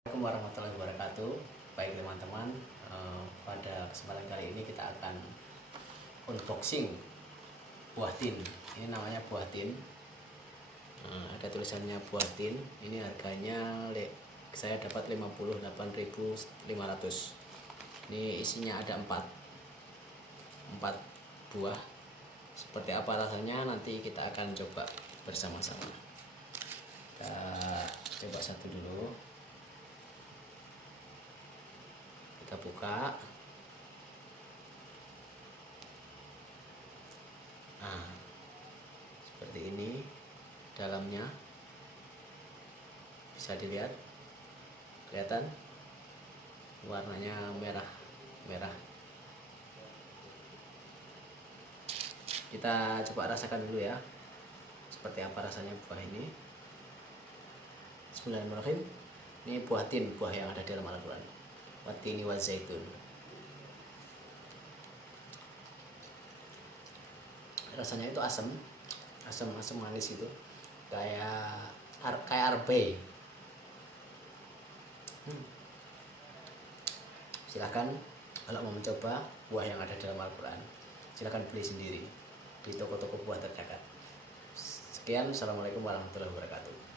Assalamualaikum warahmatullahi wabarakatuh. Baik teman-teman, pada kesempatan kali ini kita akan unboxing buah tin. Ini namanya buah tin. Ada tulisannya buah tin. Ini harganya saya dapat 58.500. Ini isinya ada 4 buah. Seperti apa rasanya nanti kita akan coba bersama-sama. Kita coba satu dulu. Kita buka. Nah, seperti ini dalamnya, bisa dilihat, kelihatan warnanya merah. Kita coba rasakan dulu ya, seperti apa rasanya buah ini. Bismillahirrahmanirrahim. Ini buah tin, buah yang ada di dalam Al-Quran. Watini wa zaitun. Rasanya itu asam manis itu, kayak arbe. Silahkan kalau mau mencoba buah yang ada dalam Al-Quran, silahkan beli sendiri di toko-toko buah terdekat. Sekian, assalamualaikum warahmatullahi wabarakatuh.